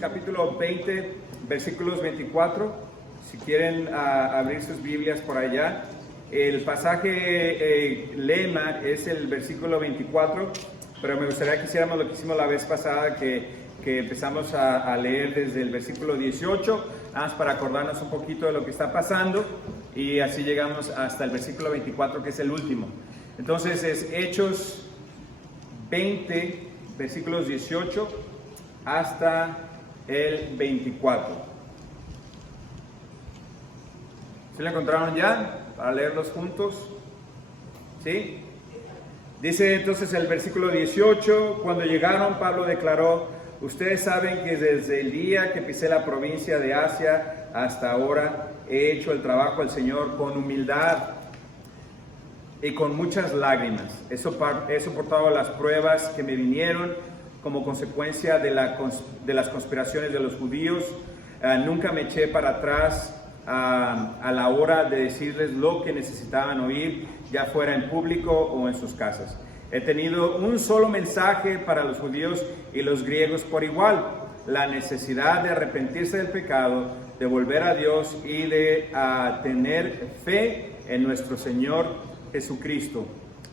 Capítulo 20, versículos 24, si quieren abrir sus Biblias por allá. El pasaje lema es el versículo 24, pero me gustaría que hiciéramos lo que hicimos la vez pasada, que empezamos a leer desde el versículo 18, nada más para acordarnos un poquito de lo que está pasando, y así llegamos hasta el versículo 24, que es el último. Entonces es Hechos 20, versículos 18 hasta el 24. ¿Se lo encontraron ya? Para leerlos juntos. ¿Sí? Dice entonces el versículo 18: cuando llegaron, Pablo declaró: ustedes saben que desde el día que pisé la provincia de Asia hasta ahora he hecho el trabajo del Señor con humildad y con muchas lágrimas. He soportado las pruebas que me vinieron como consecuencia de las conspiraciones de los judíos. Nunca me eché para atrás a la hora de decirles lo que necesitaban oír, ya fuera en público o en sus casas. He tenido un solo mensaje para los judíos y los griegos por igual: la necesidad de arrepentirse del pecado, de volver a Dios y de tener fe en nuestro Señor Jesucristo.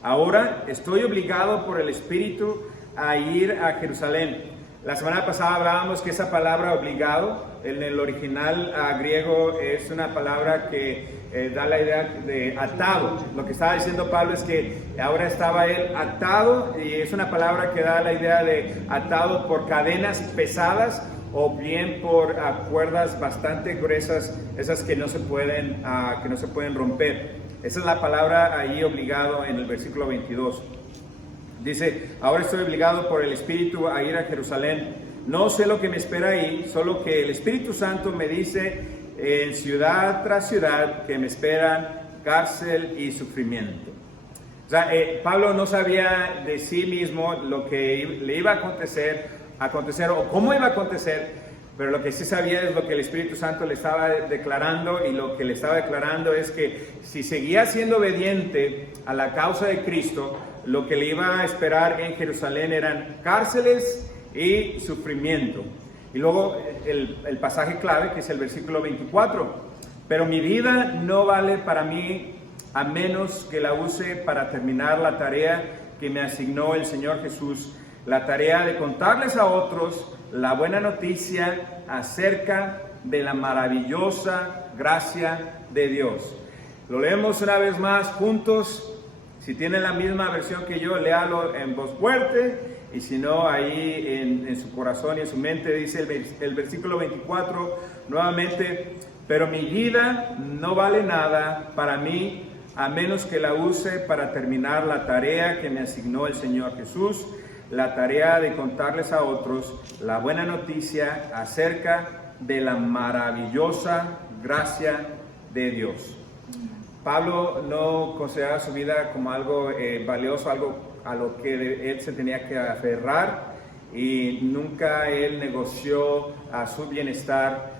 Ahora estoy obligado por el Espíritu a ir a Jerusalén. La semana pasada hablábamos que esa palabra obligado en el original griego es una palabra que da la idea de atado. Lo que estaba diciendo Pablo es que ahora estaba él atado, y es una palabra que da la idea de atado por cadenas pesadas o bien por cuerdas bastante gruesas, esas que no se pueden romper. Esa es la palabra ahí, obligado, en el versículo 22. Dice: ahora estoy obligado por el Espíritu a ir a Jerusalén. No sé lo que me espera ahí, solo que el Espíritu Santo me dice en ciudad tras ciudad que me esperan cárcel y sufrimiento. O sea, Pablo no sabía de sí mismo lo que le iba a acontecer o cómo iba a acontecer, pero lo que sí sabía es lo que el Espíritu Santo le estaba declarando, y lo que le estaba declarando es que si seguía siendo obediente a la causa de Cristo, lo que le iba a esperar en Jerusalén eran cárceles y sufrimiento. Y luego el pasaje clave, que es el versículo 24. Pero mi vida no vale para mí a menos que la use para terminar la tarea que me asignó el Señor Jesús, la tarea de contarles a otros la buena noticia acerca de la maravillosa gracia de Dios. Lo leemos una vez más juntos. Si tienen la misma versión que yo, léalo en voz fuerte, y si no, ahí en su corazón y en su mente. Dice el versículo 24 nuevamente: pero mi vida no vale nada para mí a menos que la use para terminar la tarea que me asignó el Señor Jesús, la tarea de contarles a otros la buena noticia acerca de la maravillosa gracia de Dios. Pablo no consideraba su vida como algo valioso, algo a lo que él se tenía que aferrar, y nunca él negoció a su bienestar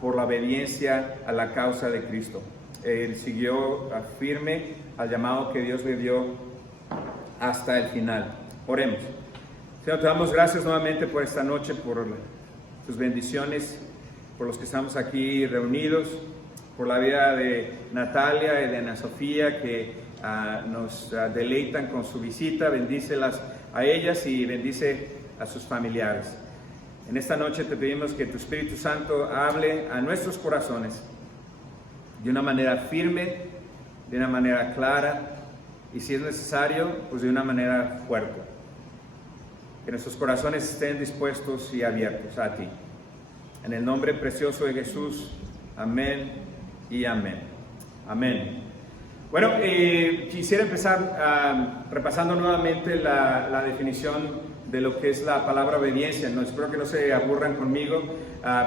por la obediencia a la causa de Cristo. Él siguió firme al llamado que Dios le dio hasta el final. Oremos. Señor, te damos gracias nuevamente por esta noche, por tus bendiciones, por los que estamos aquí reunidos, por la vida de Natalia y de Ana Sofía, que nos deleitan con su visita. Bendícelas a ellas y bendice a sus familiares. En esta noche te pedimos que tu Espíritu Santo hable a nuestros corazones de una manera firme, de una manera clara, y si es necesario, pues de una manera fuerte. Que nuestros corazones estén dispuestos y abiertos a ti. En el nombre precioso de Jesús, amén y amén. Amén. Bueno, quisiera empezar repasando nuevamente la definición de lo que es la palabra obediencia. No, espero que no se aburran conmigo,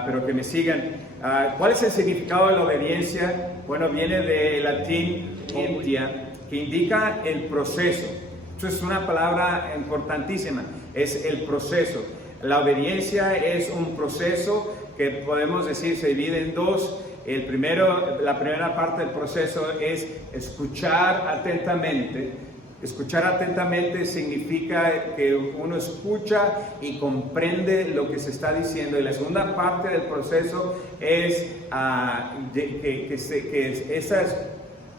pero que me sigan. ¿Cuál es el significado de la obediencia? Bueno, viene del latín entia, que indica el proceso. Esto es una palabra importantísima, es el proceso. La obediencia es un proceso que podemos decir se divide en dos. La primera parte del proceso es escuchar atentamente. Escuchar atentamente significa que uno escucha y comprende lo que se está diciendo. Y la segunda parte del proceso es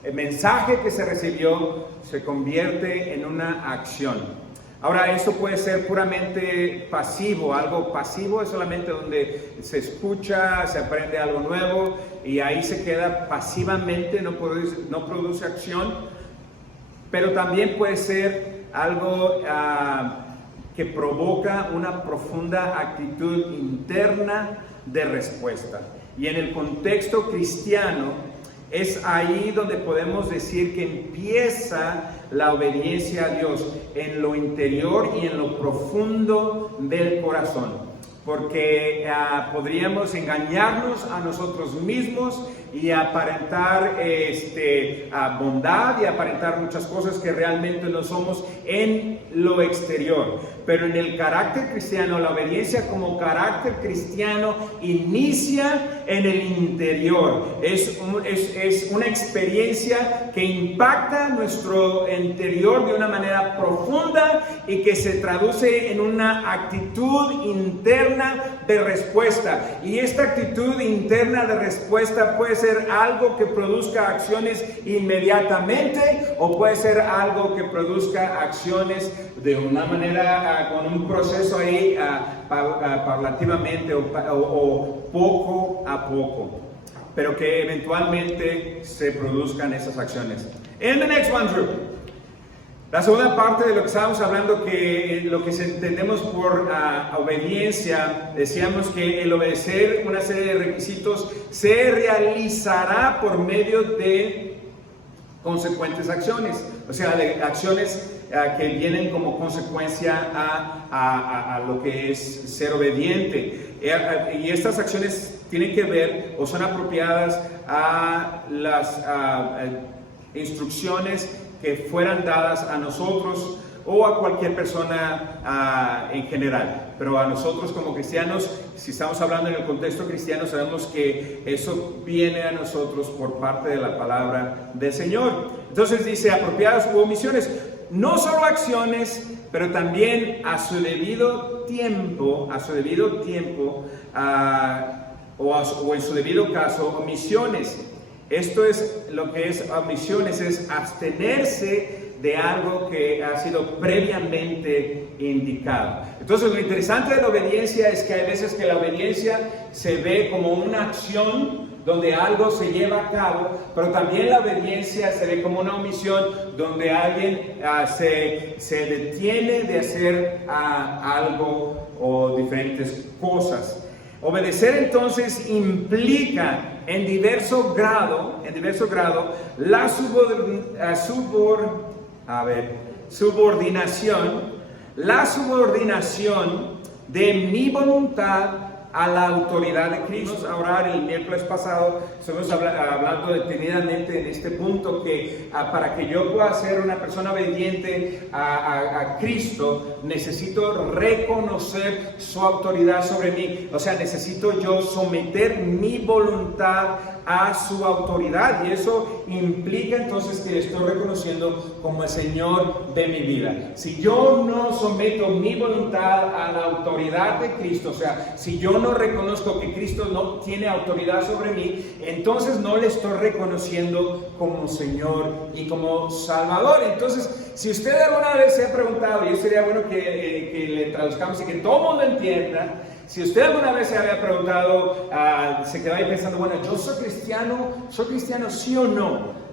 el mensaje que se recibió se convierte en una acción. Ahora, esto puede ser puramente pasivo. Algo pasivo es solamente donde se escucha, se aprende algo nuevo y ahí se queda pasivamente, no produce acción. Pero también puede ser algo que provoca una profunda actitud interna de respuesta. Y en el contexto cristiano es ahí donde podemos decir que empieza la obediencia a Dios, en lo interior y en lo profundo del corazón. Porque podríamos engañarnos a nosotros mismos y aparentar bondad y aparentar muchas cosas que realmente no somos en lo exterior. Pero en el carácter cristiano, la obediencia como carácter cristiano inicia en el interior. Es una experiencia que impacta nuestro interior de una manera profunda y que se traduce en una actitud interna de respuesta. Y esta actitud interna de respuesta puede ser algo que produzca acciones inmediatamente o puede ser algo que produzca acciones de una manera con un proceso ahí paulatinamente o poco a poco, pero que eventualmente se produzcan esas acciones. And the next one, Drew. La segunda parte de lo que estábamos hablando, que lo que entendemos por obediencia, decíamos que el obedecer una serie de requisitos se realizará por medio de consecuentes acciones, o sea, de acciones que vienen como consecuencia a lo que es ser obediente. Y estas acciones tienen que ver o son apropiadas a las instrucciones que fueran dadas a nosotros o a cualquier persona en general. Pero a nosotros como cristianos, si estamos hablando en el contexto cristiano, sabemos que eso viene a nosotros por parte de la palabra del Señor. Entonces dice, apropiadas u omisiones. no solo acciones, pero también a su debido tiempo, o en su debido caso, omisiones. Esto es lo que es omisiones, es abstenerse de algo que ha sido previamente indicado. Entonces, lo interesante de la obediencia es que hay veces que la obediencia se ve como una acción donde algo se lleva a cabo, pero también la obediencia se ve como una omisión donde alguien se detiene de hacer algo o diferentes cosas. Obedecer entonces implica en diverso grado la subordinación de mi voluntad a la autoridad de Cristo. Vamos a orar. El miércoles pasado estuvimos hablando detenidamente en este punto que para que yo pueda ser una persona obediente a Cristo, necesito reconocer su autoridad sobre mí. O sea, necesito yo someter mi voluntad a su autoridad, y eso implica entonces que le estoy reconociendo como el Señor de mi vida. Si yo no someto mi voluntad a la autoridad de Cristo, o sea, si yo no reconozco que Cristo no tiene autoridad sobre mí, entonces no le estoy reconociendo como Señor y como Salvador. Entonces, si usted alguna vez se ha preguntado, y sería bueno que le traduzcamos y que todo el mundo entienda, si usted alguna vez se había preguntado, se quedó ahí pensando, bueno, ¿yo soy cristiano sí o no?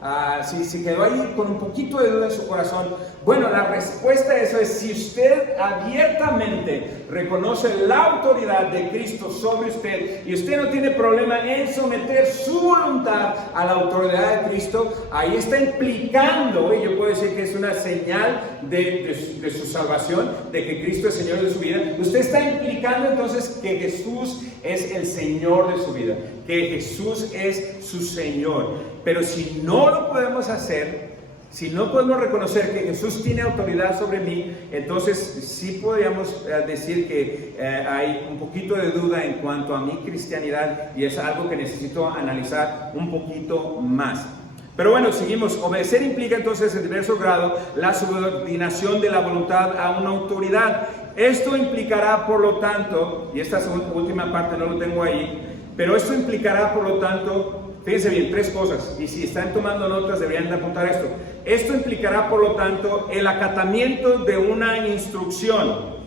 Si se quedó ahí con un poquito de duda en su corazón, bueno, la respuesta a eso es: si usted abiertamente reconoce la autoridad de Cristo sobre usted y usted no tiene problema en someter su voluntad a la autoridad de Cristo, ahí está implicando, y yo puedo decir que es una señal de su salvación, de que Cristo es Señor de su vida. Usted está implicando entonces que Jesús es el Señor de su vida, que Jesús es su Señor. Pero si no lo podemos hacer, si no podemos reconocer que Jesús tiene autoridad sobre mí, entonces sí podríamos decir que hay un poquito de duda en cuanto a mi cristianidad, y es algo que necesito analizar un poquito más. Pero bueno, seguimos. Obedecer implica entonces en diverso grado la subordinación de la voluntad a una autoridad. Esto implicará, por lo tanto, y esta última parte no lo tengo ahí, pero esto implicará, por lo tanto, fíjense bien, tres cosas, y si están tomando notas deberían de apuntar esto. Esto implicará, por lo tanto, el acatamiento de una instrucción,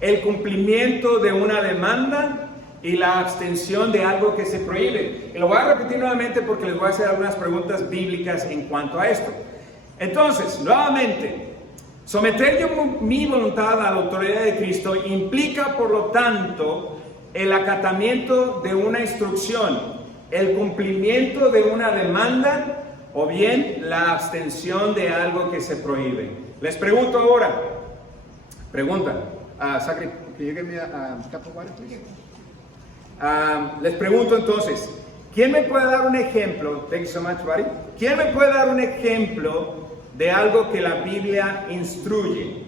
el cumplimiento de una demanda y la abstención de algo que se prohíbe. Y lo voy a repetir nuevamente porque les voy a hacer algunas preguntas bíblicas en cuanto a esto. Entonces, nuevamente, someter yo mi voluntad a la autoridad de Cristo implica, por lo tanto, el acatamiento de una instrucción, el cumplimiento de una demanda o bien la abstención de algo que se prohíbe. Les pregunto ahora, Sacri, can you give me a cup of water, please? Les pregunto entonces, ¿quién me puede dar un ejemplo? Thank you so much, buddy. ¿Quién me puede dar un ejemplo de algo que la Biblia instruye?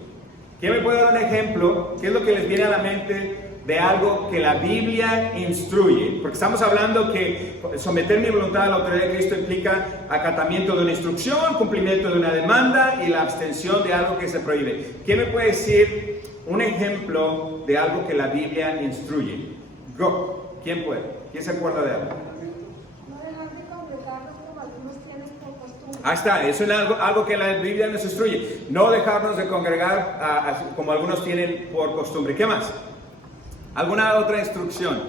¿Quién me puede dar un ejemplo? ¿Qué es lo que les viene a la mente de algo que la Biblia instruye? Porque estamos hablando que someter mi voluntad a la autoridad de Cristo implica acatamiento de una instrucción, cumplimiento de una demanda y la abstención de algo que se prohíbe. ¿Quién me puede decir un ejemplo de algo que la Biblia instruye? Go. ¿Quién puede? ¿Quién se acuerda de algo? No dejar de congregarnos como algunos tienen por costumbre. Ahí está, eso es algo que la Biblia nos instruye. No dejarnos de congregar como algunos tienen por costumbre. ¿Qué más? ¿Alguna otra instrucción?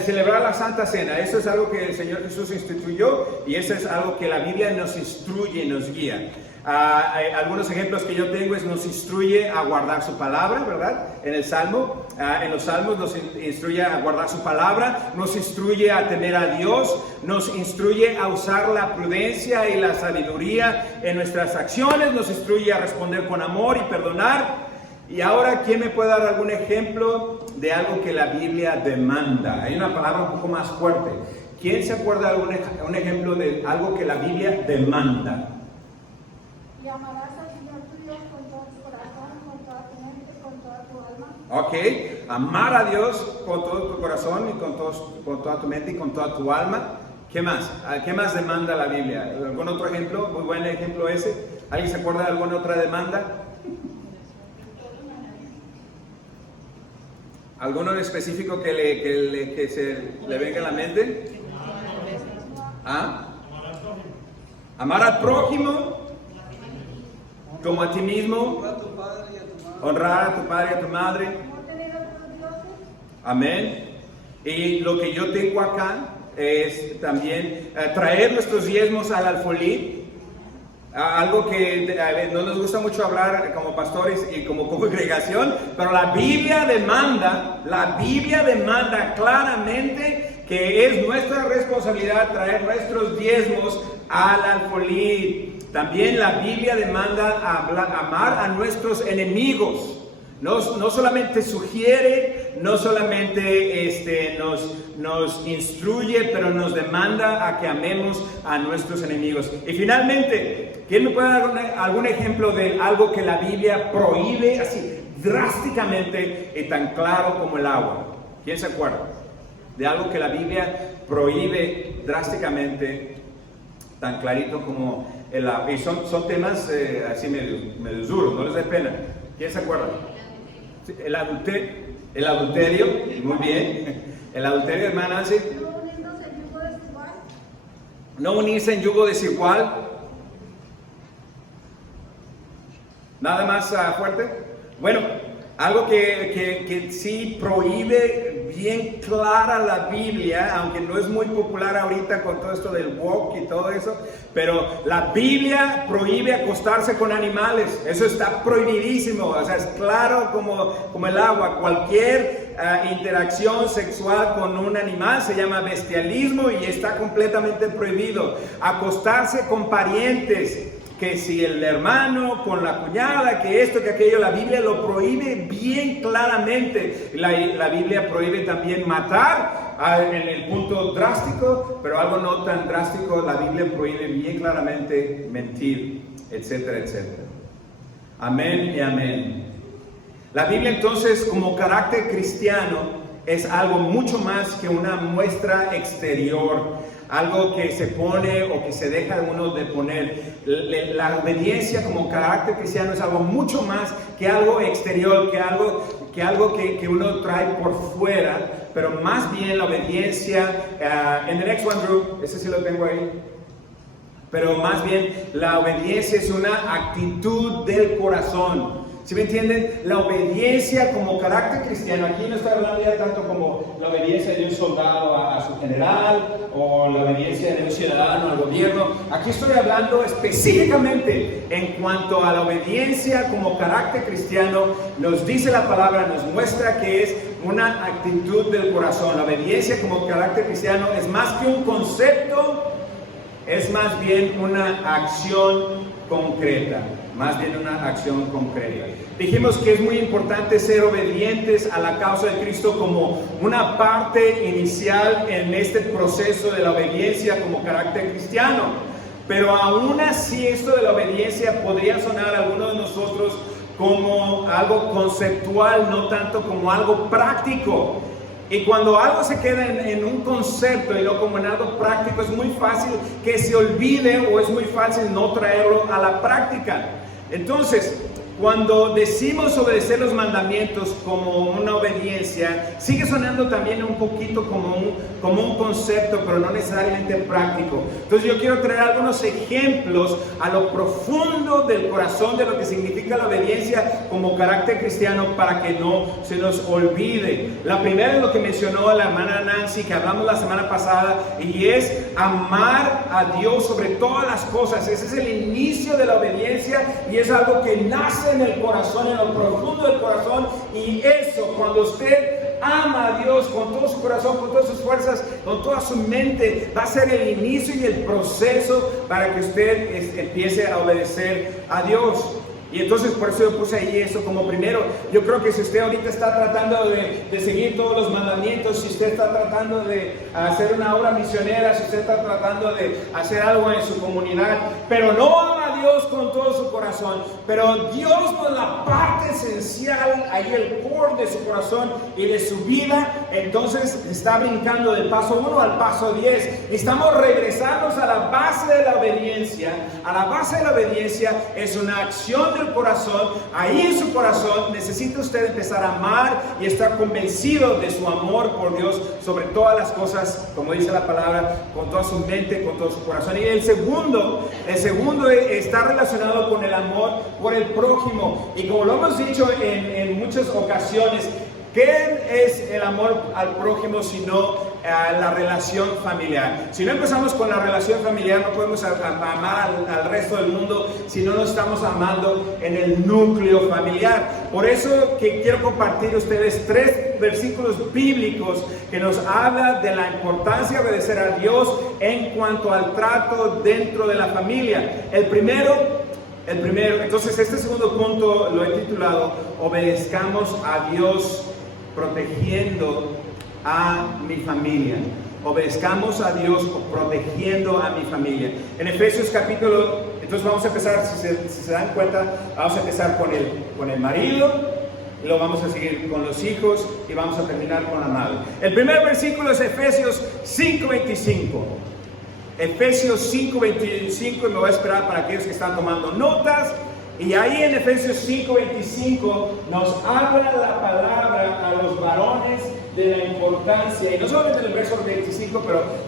Celebrar la Santa Cena. Eso es algo que el Señor Jesús instituyó y eso es algo que la Biblia nos instruye, nos guía. Algunos ejemplos que yo tengo es: nos instruye a guardar su palabra, ¿verdad? En el Salmo, en los Salmos nos instruye a guardar su palabra, nos instruye a temer a Dios, nos instruye a usar la prudencia y la sabiduría en nuestras acciones, nos instruye a responder con amor y perdonar. Y ahora, ¿quién me puede dar algún ejemplo de algo que la Biblia demanda? Hay una palabra un poco más fuerte. ¿Quién se acuerda de un ejemplo de algo que la Biblia demanda? Y amarás al Señor tu Dios con todo tu corazón, con toda tu mente, con toda tu alma. Ok, amar a Dios con todo tu corazón y con toda tu mente y con toda tu alma. ¿Qué más? ¿Qué más demanda la Biblia? ¿Algún otro ejemplo? Muy buen ejemplo ese. ¿Alguien se acuerda de alguna otra demanda? ¿Alguno en específico que se le venga a la mente? ¿Ah? Amar al prójimo como a ti mismo. Honrar a tu padre y a tu madre. Amén. Y lo que yo tengo acá es también traer nuestros diezmos al alfolí. Algo que no nos gusta mucho hablar como pastores y como congregación, pero la Biblia demanda claramente que es nuestra responsabilidad traer nuestros diezmos al alfolí. También la Biblia demanda amar a nuestros enemigos. No solamente sugiere, no solamente nos instruye, pero nos demanda a que amemos a nuestros enemigos. Y finalmente, ¿quién me puede dar algún ejemplo de algo que la Biblia prohíbe así drásticamente y tan claro como el agua? ¿Quién se acuerda de algo que la Biblia prohíbe drásticamente, tan clarito como el agua? Y son temas así medio duros, no les dé pena. ¿Quién se acuerda? El adulterio, muy bien. El adulterio, hermana Nancy. No unirse en yugo desigual. Nada más fuerte. Bueno, algo que sí prohíbe bien clara la Biblia, aunque no es muy popular ahorita con todo esto del woke y todo eso, pero la Biblia prohíbe acostarse con animales. Eso está prohibidísimo, o sea, es claro como el agua. Cualquier interacción sexual con un animal se llama bestialismo y está completamente prohibido. Acostarse con parientes, que si el hermano con la cuñada, que esto, que aquello, la Biblia lo prohíbe bien claramente. La Biblia prohíbe también matar en el punto drástico, pero algo no tan drástico. La Biblia prohíbe bien claramente mentir, etcétera, etcétera. Amén y amén. La Biblia entonces, como carácter cristiano, es algo mucho más que una muestra exterior, algo que se pone o que se deja uno de poner. La obediencia como carácter cristiano es algo mucho más que algo exterior, que algo que uno trae por fuera, pero más bien la obediencia, en the next one group, ese sí lo tengo ahí, pero más bien la obediencia es una actitud del corazón. ¿Sí me entienden? La obediencia como carácter cristiano, aquí no estoy hablando ya tanto como la obediencia de un soldado a su general o la obediencia de un ciudadano al gobierno. Aquí estoy hablando específicamente en cuanto a la obediencia como carácter cristiano. Nos dice la palabra, nos muestra que es una actitud del corazón. La obediencia como carácter cristiano es más que un concepto, es más bien una acción concreta. Más bien una acción concreta. Dijimos que es muy importante ser obedientes a la causa de Cristo como una parte inicial en este proceso de la obediencia como carácter cristiano. Pero aún así esto de la obediencia podría sonar a algunos de nosotros como algo conceptual, no tanto como algo práctico. Y cuando algo se queda en un concepto y no como en algo práctico, es muy fácil que se olvide o es muy fácil no traerlo a la práctica. Entonces, cuando decimos obedecer los mandamientos como una obediencia, sigue sonando también un poquito como un concepto, pero no necesariamente práctico. Entonces yo quiero traer algunos ejemplos a lo profundo del corazón de lo que significa la obediencia como carácter cristiano para que no se nos olvide. La primera es lo que mencionó la hermana Nancy, que hablamos la semana pasada, y es amar a Dios sobre todas las cosas. Ese es el inicio de la obediencia y es algo que nace en el corazón, en lo profundo del corazón. Y eso, cuando usted ama a Dios con todo su corazón, con todas sus fuerzas, con toda su mente, va a ser el inicio y el proceso para que usted empiece a obedecer a Dios. Y entonces por eso yo puse ahí eso como primero. Yo creo que si usted ahorita está tratando de seguir todos los mandamientos, si usted está tratando de hacer una obra misionera, si usted está tratando de hacer algo en su comunidad, pero no ama a Dios con todo su corazón, pero Dios no es la parte esencial, ahí el core de su corazón y de su vida. Entonces está brincando del paso 1 al paso 10. Necesitamos regresarnos a la base de la obediencia. A la base de la obediencia es una acción del corazón. Ahí en su corazón necesita usted empezar a amar y estar convencido de su amor por Dios sobre todas las cosas, como dice la palabra, con toda su mente, con todo su corazón. Y el segundo está relacionado con el amor por el prójimo. Y como lo hemos dicho en muchas ocasiones, ¿qué es el amor al prójimo sino la relación familiar? Si no empezamos con la relación familiar, no podemos amar al resto del mundo si no nos estamos amando en el núcleo familiar. Por eso que quiero compartir a ustedes 3 versículos bíblicos que nos hablan de la importancia de obedecer a Dios en cuanto al trato dentro de la familia. El primero, entonces este segundo punto lo he titulado: obedezcamos a Dios protegiendo a mi familia. Obedezcamos a Dios protegiendo a mi familia. En Efesios capítulo, entonces vamos a empezar, si se dan cuenta, vamos a empezar con el marido, y luego vamos a seguir con los hijos y vamos a terminar con la madre. El primer versículo es Efesios 5:25. Efesios 5:25, y me voy a esperar para aquellos que están tomando notas. Y ahí en Efesios 5:25 nos habla la palabra a los varones de la importancia, y no solamente en el verso 25,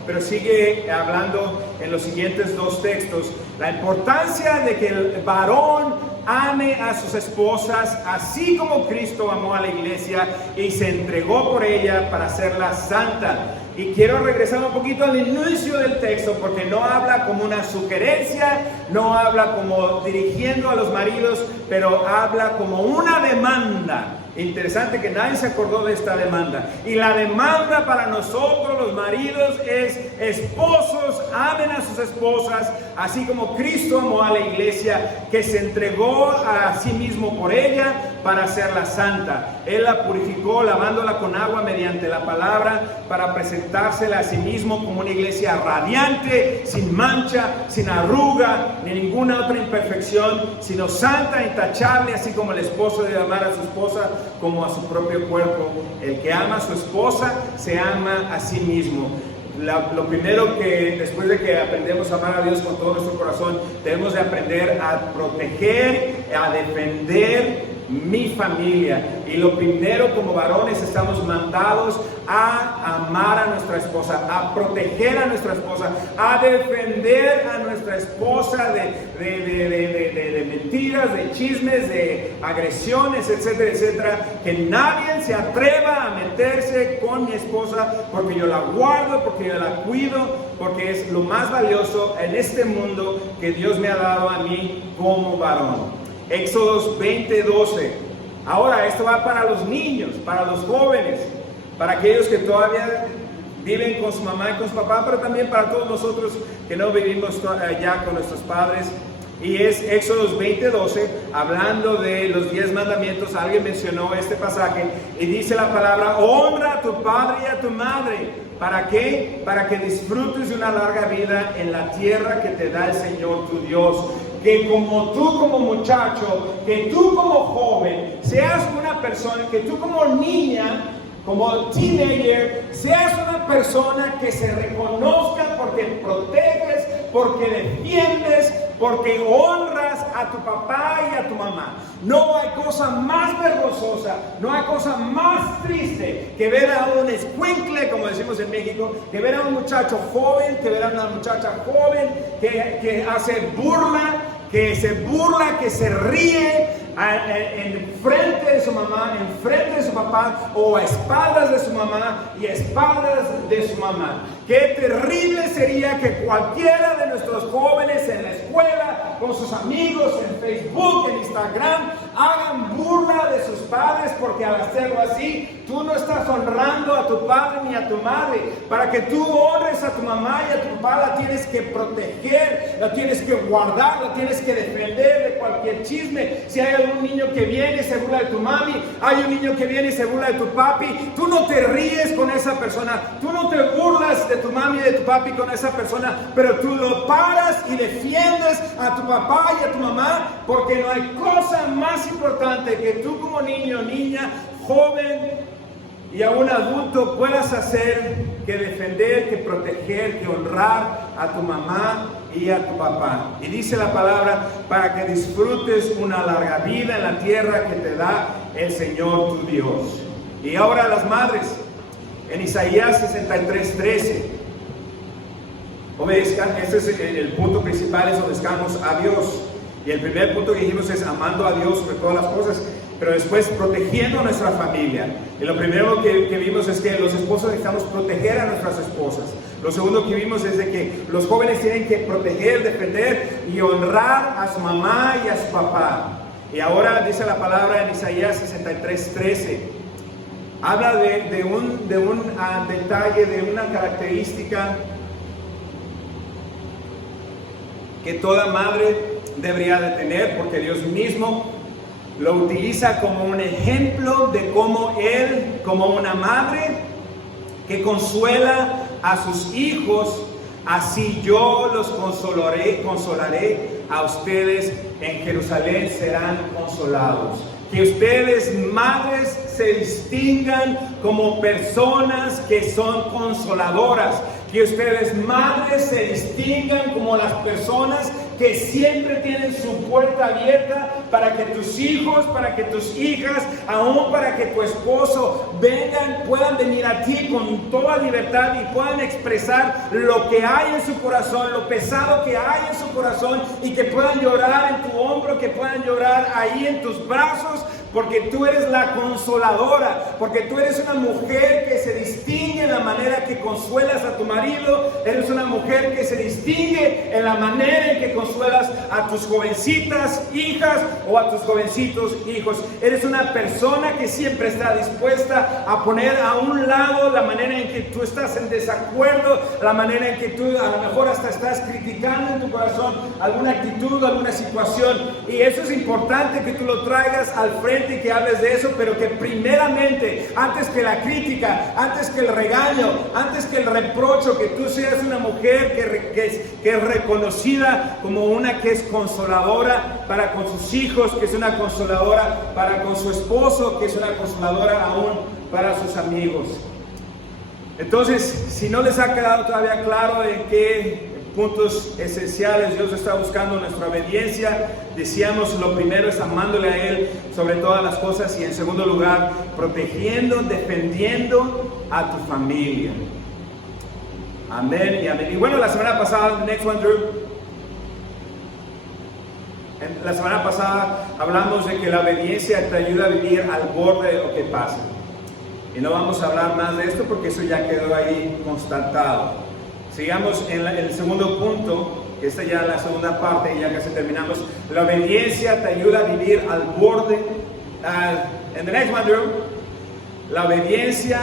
pero sigue hablando en los siguientes 2 textos, la importancia de que el varón ame a sus esposas, así como Cristo amó a la iglesia y se entregó por ella para hacerla santa. Y quiero regresar un poquito al inicio del texto, porque no habla como una sugerencia, no habla como dirigiendo a los maridos, pero habla como una demanda. Interesante que nadie se acordó de esta demanda. Y la demanda para nosotros los maridos es: esposos, amen a sus esposas, así como Cristo amó a la iglesia, que se entregó a sí mismo por ella para hacerla santa. Él la purificó lavándola con agua mediante la palabra, para presentársela a sí mismo como una iglesia radiante, sin mancha, sin arruga, ni ninguna otra imperfección, sino santa, intachable, así como el esposo debe amar a su esposa como a su propio cuerpo. El que ama a su esposa se ama a sí mismo. Lo primero que, después de que aprendemos a amar a Dios con todo nuestro corazón, debemos de aprender a proteger, a defender mi familia. Y lo primero, como varones, estamos mandados a amar a nuestra esposa, a proteger a nuestra esposa, a defender a nuestra esposa de mentiras, de chismes, de agresiones, etcétera, etcétera. Que nadie se atreva a meterse con mi esposa, porque yo la guardo, porque yo la cuido, porque es lo más valioso en este mundo que Dios me ha dado a mí como varón. Éxodos 20:12. Ahora, esto va para los niños, para los jóvenes, para aquellos que todavía viven con su mamá y con su papá, pero también para todos nosotros que no vivimos ya con nuestros padres. Y es Éxodos 20:12, hablando de los 10 mandamientos. Alguien mencionó este pasaje y dice la palabra: honra a tu padre y a tu madre. ¿Para qué? Para que disfrutes de una larga vida en la tierra que te da el Señor tu Dios. Que como tú como muchacho, que tú como joven, seas una persona, que tú como niña, como teenager, seas una persona que se reconozca porque proteges, porque defiendes, porque honras a tu papá y a tu mamá. No hay cosa más vergonzosa, no hay cosa más triste que ver a un escuincle, como decimos en México, que ver a un muchacho joven, que ver a una muchacha joven que hace burla, que se ríe en frente de su mamá, en frente de su papá, o a espaldas de su mamá y a espaldas de su mamá. Qué terrible sería que cualquiera de nuestros jóvenes en la escuela, con sus amigos, en Facebook, en Instagram, hagan burla de sus padres, porque al hacerlo así, tú no estás honrando a tu padre ni a tu madre. Para que tú honres a tu mamá y a tu papá, la tienes que proteger, la tienes que guardar, la tienes que defender de cualquier chisme. Si hay algún niño que viene y se burla de tu mami, hay un niño que viene y se burla de tu papi, tú no te ríes con esa persona, tú no te burlas de tu mami mami y de tu papi con esa persona, pero tú lo paras y defiendes a tu papá y a tu mamá, porque no hay cosa más importante que tú como niño, niña, joven y aún adulto puedas hacer que defender, que proteger, que honrar a tu mamá y a tu papá. Y dice la palabra, para que disfrutes una larga vida en la tierra que te da el Señor tu Dios. Y ahora las madres, en Isaías 63:13, obedezcan. Este es el punto principal, es obedezcamos a Dios. Y el primer punto que dijimos es amando a Dios sobre todas las cosas, pero después protegiendo a nuestra familia. Y lo primero que vimos es que los esposos necesitamos proteger a nuestras esposas. Lo segundo que vimos es de que los jóvenes tienen que proteger, defender y honrar a su mamá y a su papá. Y ahora dice la palabra en Isaías 63:13. Habla de un detalle, de una característica que toda madre debería de tener, porque Dios mismo lo utiliza como un ejemplo de cómo Él, como una madre que consuela a sus hijos, así yo los consolaré a ustedes en Jerusalén, serán consolados. Que ustedes, madres, se distingan como personas que son consoladoras. Que ustedes, madres, se distingan como las personas que siempre tienen su puerta abierta para que tus hijos, para que tus hijas, aún para que tu esposo puedan venir a ti con toda libertad y puedan expresar lo que hay en su corazón, lo pesado que hay en su corazón, y que puedan llorar en tu hombro, que puedan llorar ahí en tus brazos, porque tú eres la consoladora, porque tú eres una mujer que se distingue en la manera que consuelas a tu marido, eres una mujer que se distingue en la manera en que consuelas a tus jovencitas hijas o a tus jovencitos hijos. Eres una persona que siempre está dispuesta a poner a un lado la manera en que tú estás en desacuerdo, la manera en que tú a lo mejor hasta estás criticando en tu corazón alguna actitud, alguna situación, y eso es importante que tú lo traigas al frente y que hables de eso, pero que primeramente, antes que la crítica, antes que el regaño, antes que el reprocho, que tú seas una mujer que es reconocida como una que es consoladora para con sus hijos, que es una consoladora para con su esposo, que es una consoladora aún para sus amigos. Entonces, si no les ha quedado todavía claro en qué puntos esenciales Dios está buscando nuestra obediencia, decíamos, lo primero es amándole a Él sobre todas las cosas, y en segundo lugar, protegiendo, defendiendo a tu familia. Amén y amén. Y bueno, la semana pasada, next one, Drew. La semana pasada hablamos de que la obediencia te ayuda a vivir al borde de lo que pasa. Y no vamos a hablar más de esto porque eso ya quedó ahí constatado. Sigamos en el segundo punto, que esta ya es la segunda parte y ya casi terminamos. La obediencia te ayuda a vivir al borde. En the next one, Drew. La obediencia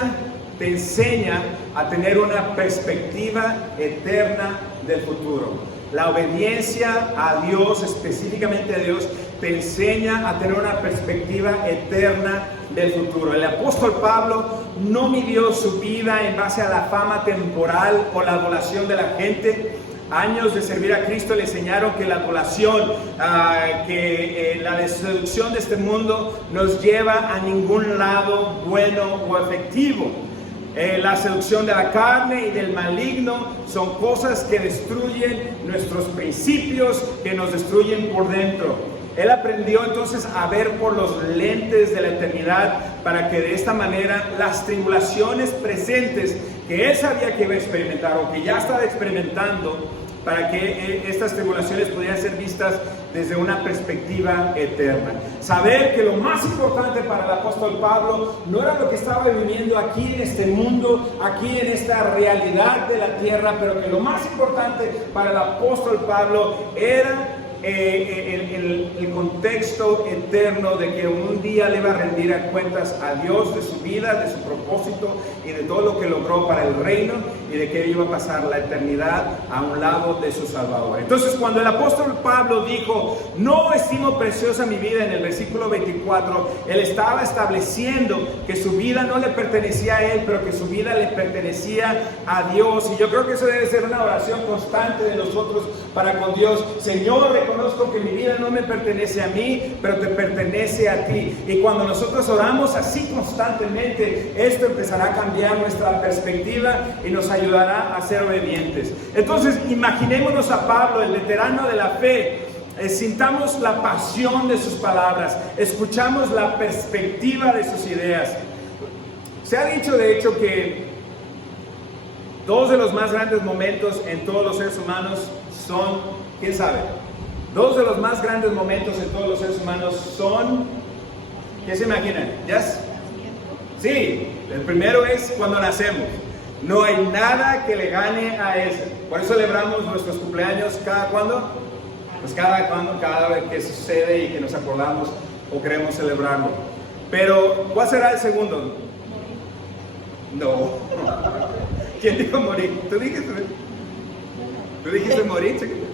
te enseña a tener una perspectiva eterna del futuro. La obediencia a Dios, específicamente a Dios, te enseña a tener una perspectiva eterna del futuro. El apóstol Pablo no midió su vida en base a la fama temporal o la adoración de la gente. Años de servir a Cristo le enseñaron que la adulación, la seducción de este mundo nos lleva a ningún lado bueno o efectivo. La seducción de la carne y del maligno son cosas que destruyen nuestros principios, que nos destruyen por dentro. Él aprendió entonces a ver por los lentes de la eternidad, para que de esta manera las tribulaciones presentes que él sabía que iba a experimentar o que ya estaba experimentando, para que estas tribulaciones pudieran ser vistas desde una perspectiva eterna. Saber que lo más importante para el apóstol Pablo no era lo que estaba viviendo aquí en este mundo, aquí en esta realidad de la tierra, pero que lo más importante para el apóstol Pablo era el contexto eterno de que un día le iba a rendir a cuentas a Dios de su vida, de su propósito y de todo lo que logró para el reino, y de que él iba a pasar la eternidad a un lado de su Salvador. Entonces, cuando el apóstol Pablo dijo, no estimo preciosa mi vida, en el versículo 24, él estaba estableciendo que su vida no le pertenecía a él, pero que su vida le pertenecía a Dios. Y yo creo que eso debe ser una oración constante de nosotros para con Dios. Señor, reconozco que mi vida no me pertenece a mí, pero te pertenece a ti. Y cuando nosotros oramos así constantemente, esto empezará a cambiar nuestra perspectiva y nos ayudará a ser obedientes. Entonces, imaginémonos a Pablo, el veterano de la fe. Sintamos la pasión de sus palabras, escuchamos la perspectiva de sus ideas. Se ha dicho, de hecho, que dos de los más grandes momentos en todos los seres humanos son, ¿quién sabe? Dos de los más grandes momentos en todos los seres humanos son, ¿qué se imaginan? ¿Yes? Sí, el primero es cuando nacemos. No hay nada que le gane a ese. Por eso celebramos nuestros cumpleaños cada cuándo. Pues cada vez que sucede y que nos acordamos o queremos celebrarlo. Pero, ¿cuál será el segundo? No. ¿Quién dijo morir? ¿Tú dijiste morir, chiquita?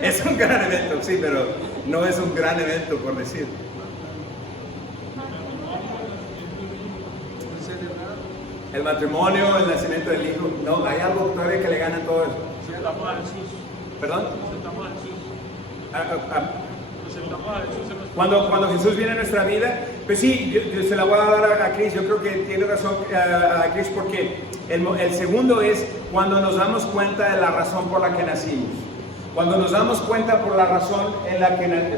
Es un gran evento, sí, pero no es un gran evento por decir. El matrimonio, el nacimiento del hijo. No, hay algo todavía que le gana todo eso. ¿Perdón? Cuando Jesús viene a nuestra vida, pues sí, yo se la voy a dar a Chris. Yo creo que tiene razón a Chris, porque el segundo es cuando nos damos cuenta de la razón por la que nacimos. Cuando nos damos cuenta por la razón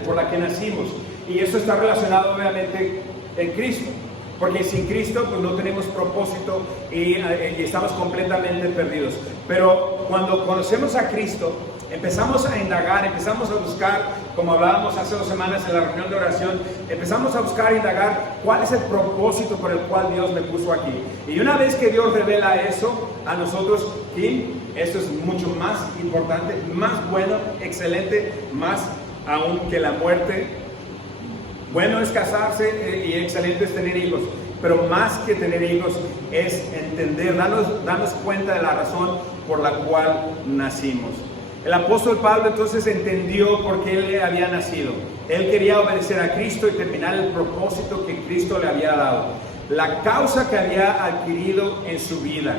por la que nacimos. Y eso está relacionado obviamente en Cristo. Porque sin Cristo pues no tenemos propósito y estamos completamente perdidos. Pero cuando conocemos a Cristo, empezamos a indagar, empezamos a buscar, como hablábamos hace 2 semanas en la reunión de oración, empezamos a buscar e indagar cuál es el propósito por el cual Dios me puso aquí. Y una vez que Dios revela eso a nosotros, ¿sí? Eso es mucho más importante, más bueno, excelente, más aún que la muerte. Bueno es casarse y excelente es tener hijos, pero más que tener hijos es entender, darnos cuenta de la razón por la cual nacimos. El apóstol Pablo entonces entendió por qué él había nacido. Él quería obedecer a Cristo y terminar el propósito que Cristo le había dado. La causa que había adquirido en su vida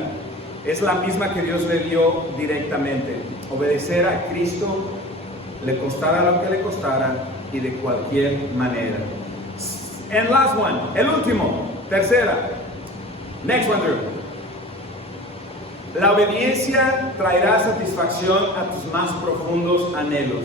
es la misma que Dios le dio directamente. Obedecer a Cristo, le costara lo que le costara y de cualquier manera. And last one, el último, tercera. Next one, Drew. La obediencia traerá satisfacción a tus más profundos anhelos.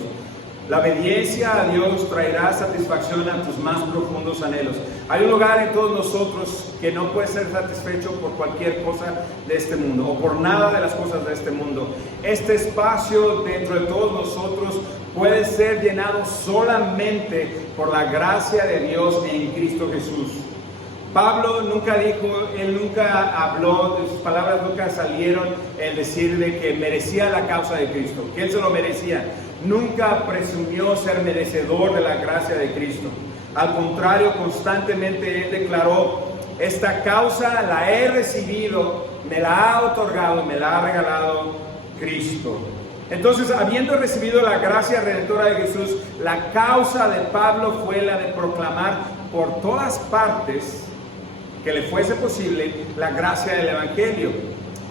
La obediencia a Dios traerá satisfacción a tus más profundos anhelos. Hay un lugar en todos nosotros que no puede ser satisfecho por cualquier cosa de este mundo o por nada de las cosas de este mundo. Este espacio dentro de todos nosotros puede ser llenado solamente por la gracia de Dios en Cristo Jesús. Pablo nunca dijo, él nunca habló, de sus palabras nunca salieron el decir de que merecía la causa de Cristo, que él se lo merecía. Nunca presumió ser merecedor de la gracia de Cristo. Al contrario, constantemente él declaró, esta causa la he recibido, me la ha otorgado, me la ha regalado Cristo. Entonces, habiendo recibido la gracia redentora de Jesús, la causa de Pablo fue la de proclamar por todas partes que le fuese posible la gracia del Evangelio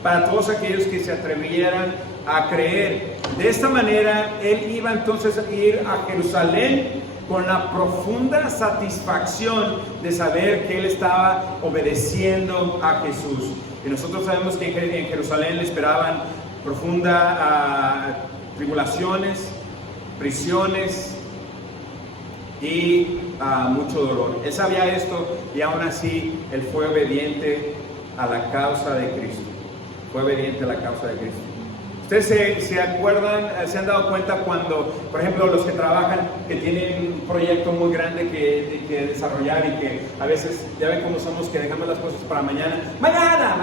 para todos aquellos que se atrevieran a creer. De esta manera, él iba entonces a ir a Jerusalén con la profunda satisfacción de saber que él estaba obedeciendo a Jesús. Y nosotros sabemos que en Jerusalén le esperaban profundas tribulaciones, prisiones y mucho dolor. Él sabía esto y aún así él fue obediente a la causa de Cristo. Fue obediente a la causa de Cristo. Ustedes se acuerdan, se han dado cuenta cuando, por ejemplo, los que trabajan, que tienen un proyecto muy grande que desarrollar y que a veces, ya ven cómo somos, que dejamos las cosas para mañana. Mañana.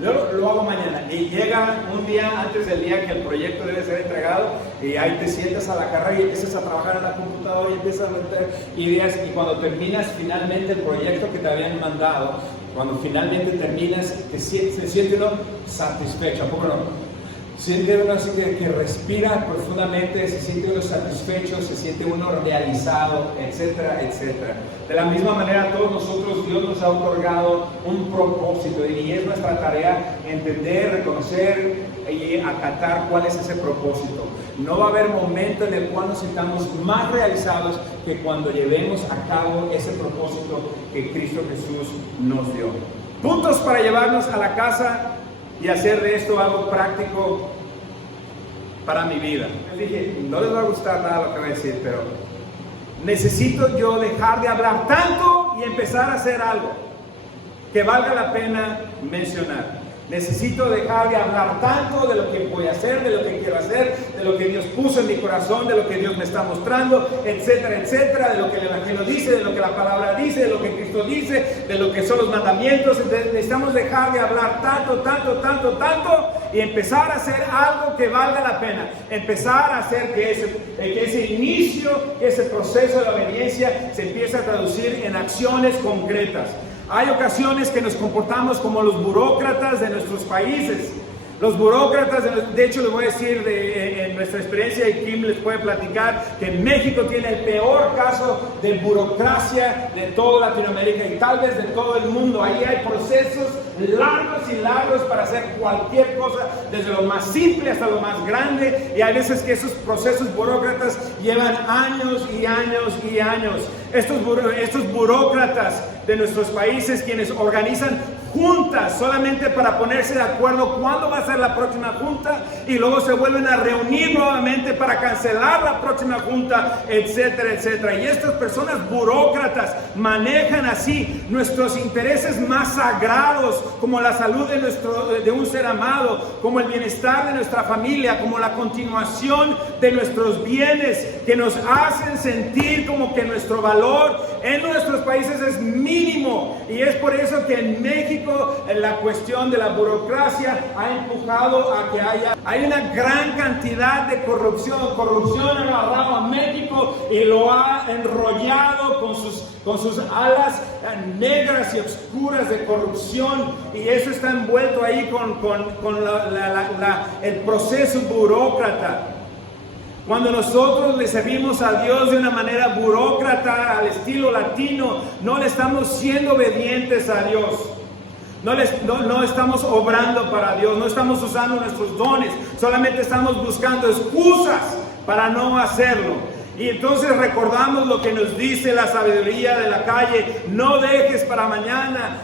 lo hago mañana. Y llega un día antes del día que el proyecto debe ser entregado y ahí te sientas a la carrera y empiezas a trabajar en la computadora y empiezas a meter ideas, y cuando terminas finalmente el proyecto que te habían mandado, cuando finalmente terminas, se siente uno satisfecho, ¿a poco no? Siente uno así que respira profundamente, se siente uno satisfecho, se siente uno realizado, etcétera, etcétera. De la misma manera, todos nosotros, Dios nos ha otorgado un propósito y es nuestra tarea entender, reconocer y acatar cuál es ese propósito. No va a haber momento en el cual nos sintamos más realizados que cuando llevemos a cabo ese propósito que Cristo Jesús nos dio. Puntos para llevarnos a la casa y hacer de esto algo práctico para mi vida. Les dije, no les va a gustar nada lo que voy a decir, pero necesito yo dejar de hablar tanto y empezar a hacer algo que valga la pena mencionar. Necesito dejar de hablar tanto de lo que voy a hacer, de lo que quiero hacer, de lo que Dios puso en mi corazón, de lo que Dios me está mostrando, etcétera, etcétera, de lo que el Evangelio dice, de lo que la palabra dice, de lo que Cristo dice, de lo que son los mandamientos. Entonces, necesitamos dejar de hablar tanto y empezar a hacer algo que valga la pena. Empezar a hacer que ese inicio, que ese proceso de obediencia se empiece a traducir en acciones concretas. Hay ocasiones que nos comportamos como los burócratas de nuestros países. Los burócratas, de hecho les voy a decir en nuestra experiencia, y Kim les puede platicar, que México tiene el peor caso de burocracia de toda Latinoamérica y tal vez de todo el mundo. Ahí hay procesos largos para hacer cualquier cosa, desde lo más simple hasta lo más grande, y hay veces que esos procesos burócratas llevan años y años y años. Estos burócratas de nuestros países, quienes organizan juntas solamente para ponerse de acuerdo cuándo va a ser la próxima junta, y luego se vuelven a reunir nuevamente para cancelar la próxima junta, etcétera, etcétera. Y estas personas burócratas manejan así nuestros intereses más sagrados, como la salud de un ser amado, como el bienestar de nuestra familia, como la continuación de nuestros bienes, que nos hacen sentir como que nuestro valor en nuestros países es mínimo. Y es por eso que en México la cuestión de la burocracia ha empujado a que hay una gran cantidad de corrupción ha agarrado a México y lo ha enrollado con sus alas negras y oscuras de corrupción, y eso está envuelto ahí con el proceso burócrata. Cuando nosotros le servimos a Dios de una manera burócrata, al estilo latino, no le estamos siendo obedientes a Dios. No estamos obrando para Dios, no estamos usando nuestros dones, solamente estamos buscando excusas para no hacerlo. Y entonces recordamos lo que nos dice la sabiduría de la calle: no dejes para mañana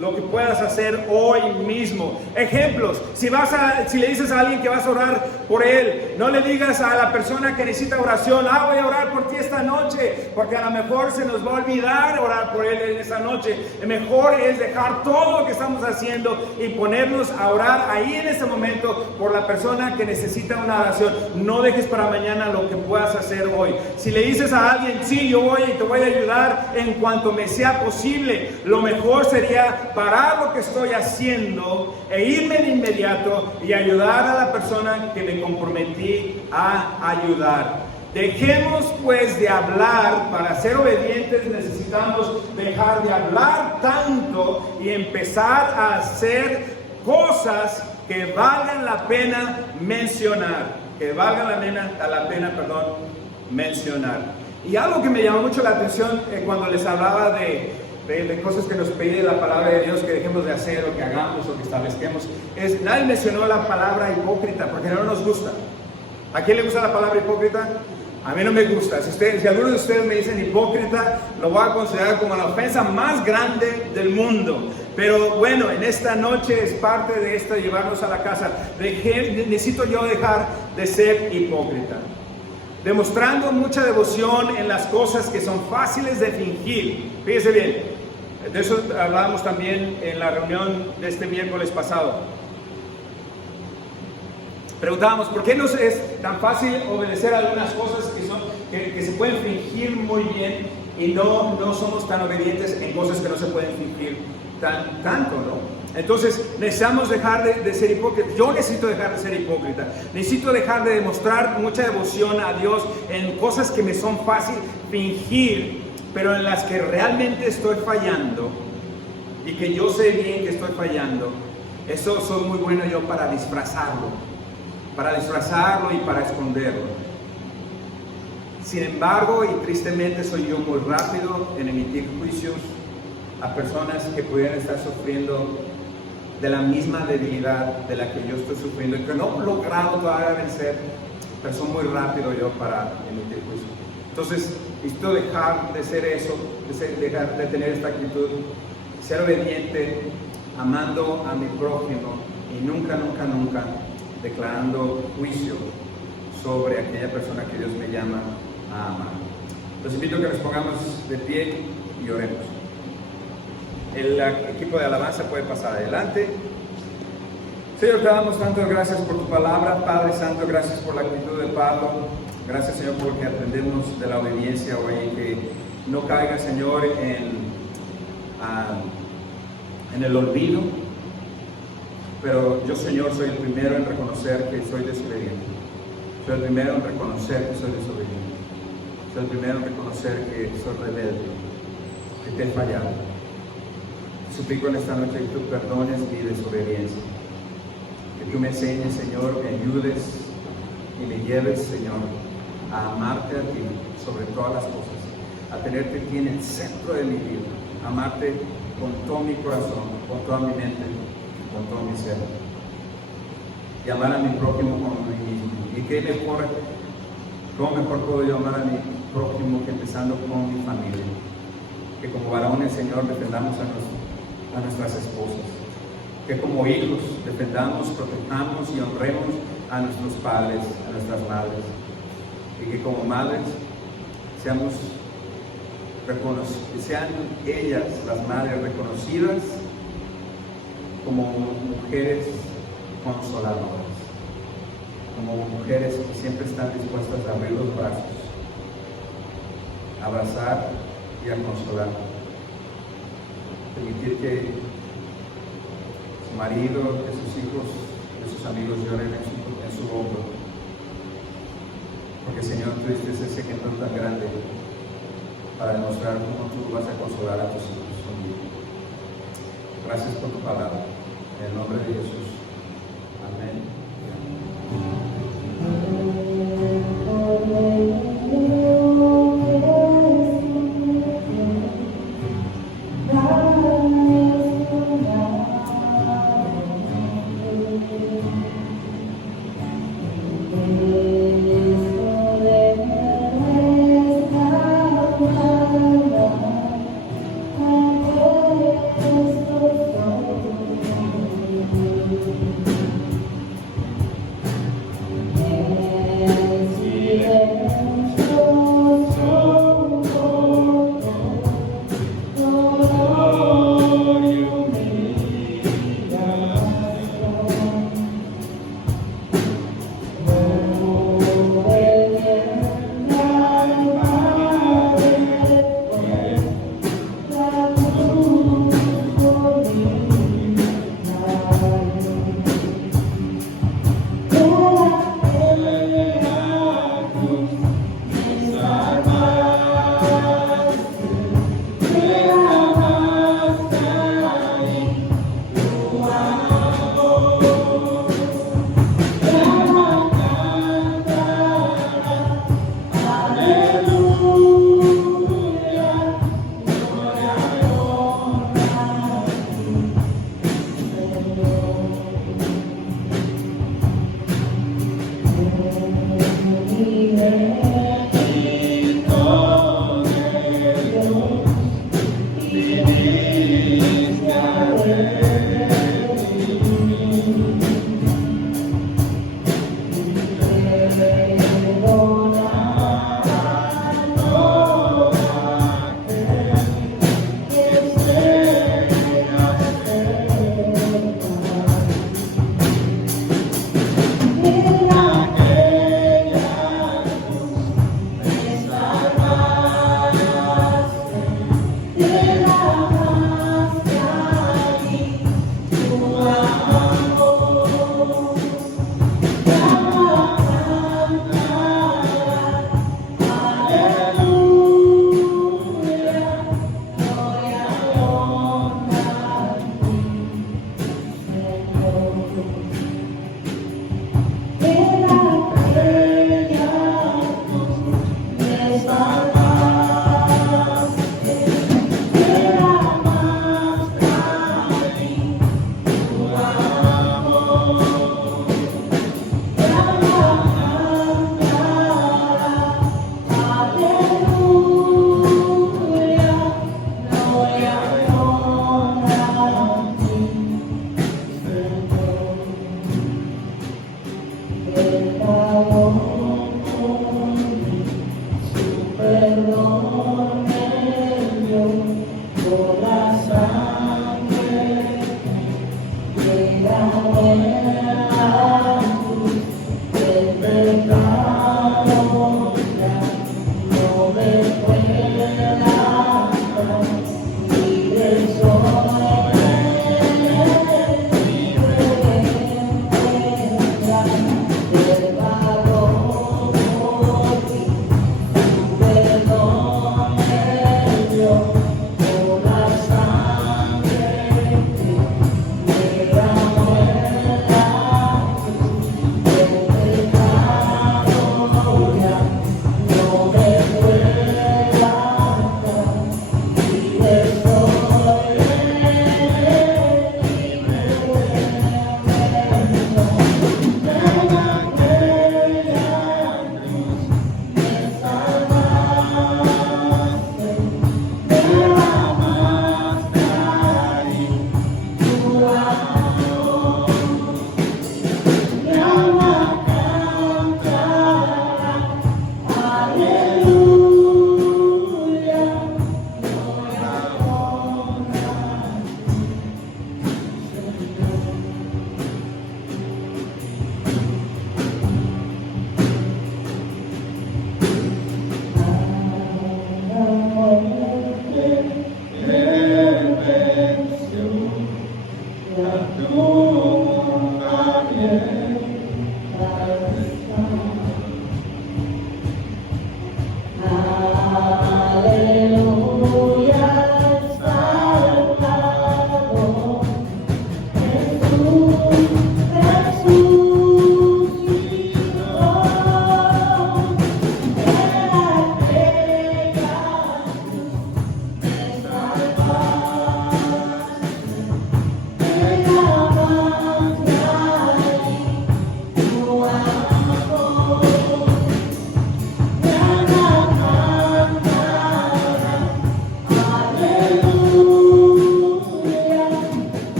lo que puedas hacer hoy mismo. Ejemplos: si le dices a alguien que vas a orar por él, no le digas a la persona que necesita oración: voy a orar por ti esta noche, porque a lo mejor se nos va a olvidar orar por él en esa noche. Mejor es dejar todo lo que estamos haciendo y ponernos a orar ahí en ese momento por la persona que necesita una oración. No dejes para mañana lo que puedas hacer hoy. Si le dices a alguien: sí, yo voy y te voy a ayudar en cuanto me sea posible, lo mejor sería parar lo que estoy haciendo e irme de inmediato y ayudar a la persona que me comprometí a ayudar. Dejemos pues de hablar. Para ser obedientes necesitamos dejar de hablar tanto y empezar a hacer cosas que valgan la pena mencionar. Mencionar. Y algo que me llamó mucho la atención cuando les hablaba de cosas que nos pide la palabra de Dios que dejemos de hacer, o que hagamos, o que establezcamos, nadie mencionó la palabra hipócrita, porque no nos gusta. ¿A quién le gusta la palabra hipócrita? A mí no me gusta. Si algunos de ustedes me dicen hipócrita, lo voy a considerar como la ofensa más grande del mundo. Pero bueno, en esta noche es parte de esto, de llevarnos a la casa. Necesito yo dejar de ser hipócrita, demostrando mucha devoción en las cosas que son fáciles de fingir. Fíjese bien, de eso hablábamos también en la reunión de este miércoles pasado. Preguntábamos: ¿por qué nos es tan fácil obedecer algunas cosas que se pueden fingir muy bien, y no somos tan obedientes en cosas que no se pueden fingir tanto, ¿no? Entonces necesitamos dejar de ser hipócritas. Yo necesito dejar de ser hipócrita. Necesito dejar de demostrar mucha devoción a Dios en cosas que me son fácil fingir, pero en las que realmente estoy fallando y que yo sé bien que estoy fallando. Eso soy muy bueno yo para disfrazarlo y para esconderlo. Sin embargo, y tristemente soy yo muy rápido en emitir juicios a personas que pudieran estar sufriendo de la misma debilidad de la que yo estoy sufriendo y que no he logrado todavía vencer, pero soy muy rápido yo para emitir juicios. Entonces, necesito dejar de ser eso, dejar de tener esta actitud, ser obediente, amando a mi prójimo y nunca declarando juicio sobre aquella persona que Dios me llama a amar. Los invito a que nos pongamos de pie y oremos. El equipo de alabanza puede pasar adelante. Señor, te damos tantas gracias por tu palabra. Padre Santo, gracias por la actitud de Pablo. Gracias, Señor, porque aprendemos de la obediencia hoy, que no caiga, Señor, en el olvido. Pero yo, Señor, soy el primero en reconocer que soy desobediente. Soy el primero en reconocer que soy desobediente. Soy el primero en reconocer que soy rebelde, que te he fallado. Suplico en esta noche que tú perdones mi desobediencia. Que tú me enseñes, Señor, me ayudes y me lleves, Señor, a amarte a ti sobre todas las cosas, a tenerte aquí en el centro de mi vida, a amarte con todo mi corazón, con toda mi mente, con todo mi ser, y amar a mi prójimo como a mí mismo. Y qué mejor, cómo mejor puedo yo amar a mi prójimo que empezando con mi familia, que como varones, Señor, defendamos a nuestras esposas, que como hijos defendamos, protejamos y honremos a nuestros padres, a nuestras madres, y que como madres sean ellas, las madres, reconocidas como mujeres consoladoras, como mujeres que siempre están dispuestas a abrir los brazos, a abrazar y a consolar. Permitir que su marido, que sus hijos, que sus amigos lloren en su hombro. Porque, Señor, tú diste ese ejemplo tan grande para demostrar cómo tú vas a consolar a tus hijos conmigo. Gracias por tu palabra. En el nombre de Jesús. Amén.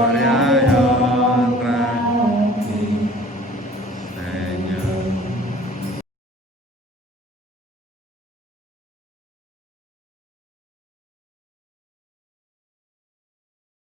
Gloria